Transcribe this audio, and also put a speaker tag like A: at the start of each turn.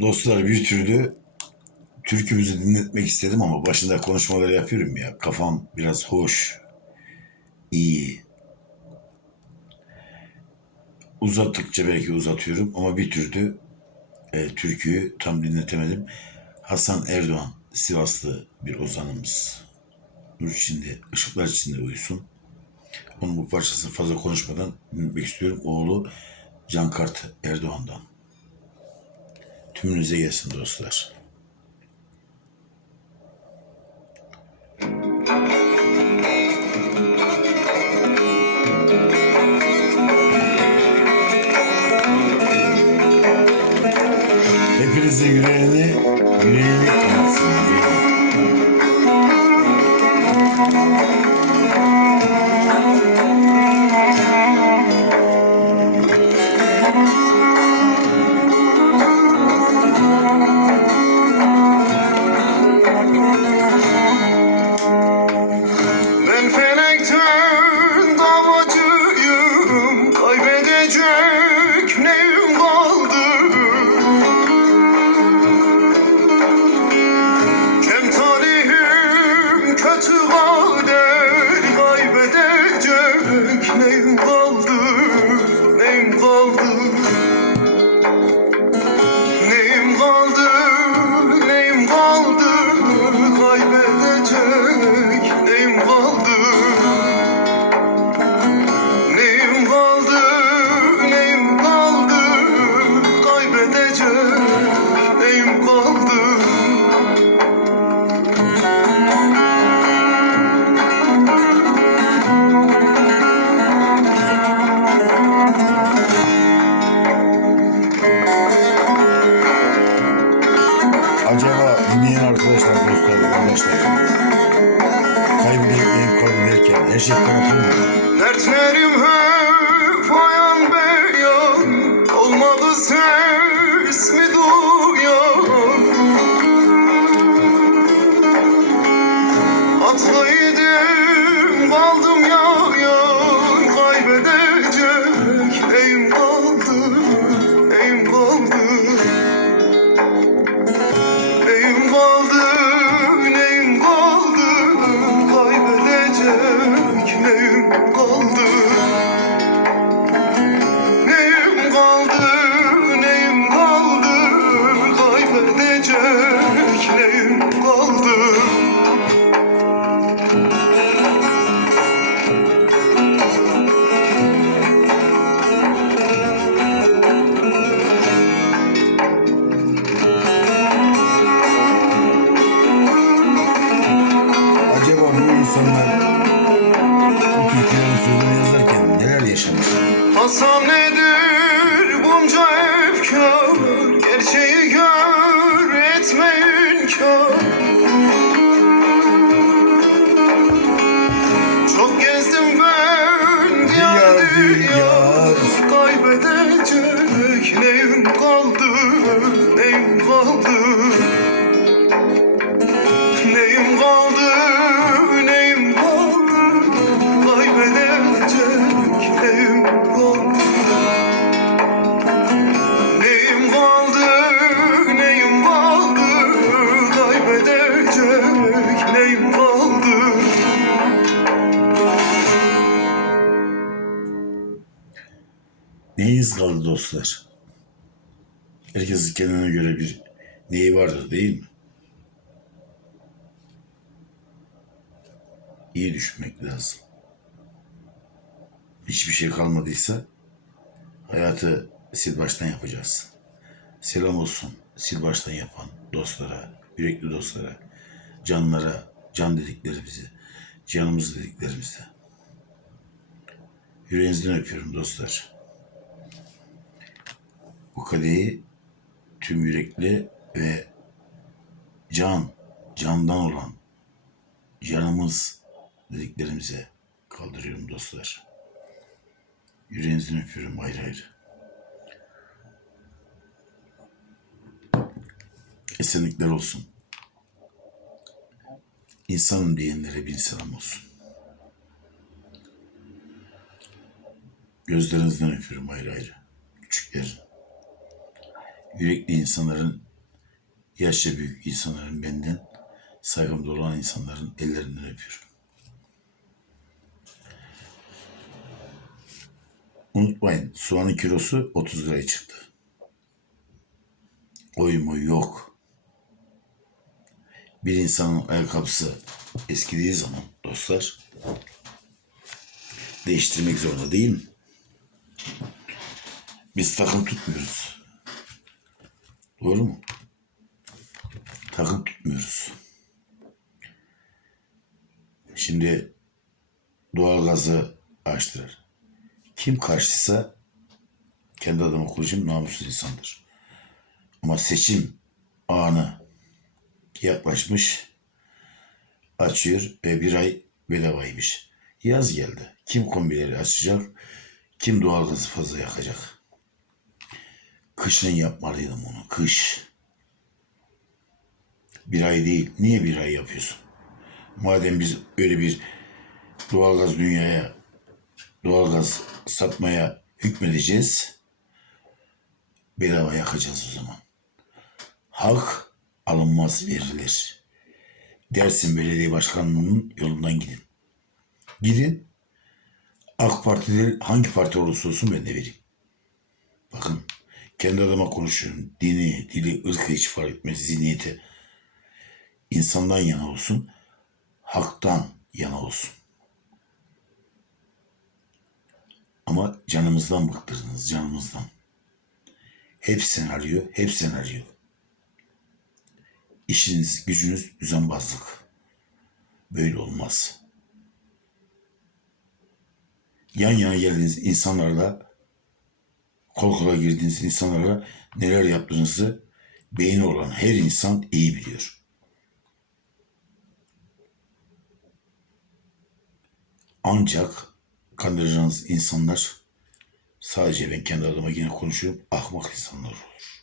A: Dostlar bir türlü türkümüzü dinletmek istedim ama başında konuşmaları yapıyorum ya. Kafam biraz hoş, iyi. Uzattıkça belki uzatıyorum ama bir türlü e, türküyü tam dinletemedim. Hasan Erdoğan, Sivaslı bir ozanımız. Nur içinde, ışıklar içinde uyusun. Onun bu parçasını fazla konuşmadan dinletmek istiyorum. Oğlu Cankart Erdoğan'dan. Tümünüze gelsin dostlar. Hepinizin yüreğini, yüreğini kanatsın. yüreğini. Dinleyen arkadaşlar, dostlar, arkadaşlar kaybedecek neyim kaldı derken her şey mı?
B: Dertlerim hep Hasan nedir bunca efkar Gerçeği gör etme inkar. Çok gezdim ben diyar
A: Diyar.
B: Kaybedecek neyim kaldı Neyim kaldı
A: Neyiz kaldı dostlar? Herkesin kendine göre bir neyi vardır değil mi? İyi düşünmek lazım. Hiçbir şey kalmadıysa hayatı sil baştan yapacağız. Selam olsun sil baştan yapan dostlara, yürekli dostlara, canlara, can dediklerimizi, canımız dediklerimize. Yüreğinizden öpüyorum dostlar. Bu kadehi tüm yürekli ve can, candan olan canımız dediklerimize kaldırıyorum dostlar. Yüreğinizden öpüyorum ayrı ayrı. Esenlikler olsun. İnsanım diyenlere bin selam olsun. Gözlerinizden öpüyorum ayrı ayrı. Küçüklerin. Yürekli insanların yaşça büyük insanların benden saygımda olan insanların ellerinden öpüyorum. Unutmayın soğanın kilosu 30 liraya çıktı. Oy mu yok. Bir insanın ayakkabısı eskidiği zaman dostlar değiştirmek zorunda değil mi? Biz takım tutmuyoruz. Doğru mu? Takım tutmuyoruz. Şimdi doğalgazı açtılar. Kim karşıysa kendi adıma konuşayım namussuz insandır. Ama seçim anı yaklaşmış açıyor ve bir ay bedavaymış. Yaz geldi. Kim kombileri açacak? Kim doğalgazı fazla yakacak? Kışın yapmalıydım onu. Kış. Bir ay değil. Niye bir ay yapıyorsun? Madem biz öyle bir doğalgaz dünyaya doğalgaz satmaya hükmedeceğiz. Bedava yakacağız o zaman. Hak alınmaz verilir. Dersin Belediye Başkanlığı'nın yolundan gidin. Gidin. AK Parti'de hangi parti olursa olsun ben de vereyim. Bakın kendi adıma konuşuyorum. Dini, dili, ırkı hiç fark etmez. Zihniyeti. insandan yana olsun. Haktan yana olsun. Ama canımızdan bıktırdınız, canımızdan. Hep senaryo, hep senaryo. İşiniz, gücünüz düzenbazlık. Böyle olmaz. Yan yana geldiğiniz insanlarla, kol kola girdiğiniz insanlarla neler yaptığınızı beyni olan her insan iyi biliyor. Ancak kandıracağınız insanlar sadece ben kendi adıma yine konuşuyorum ahmak insanlar olur.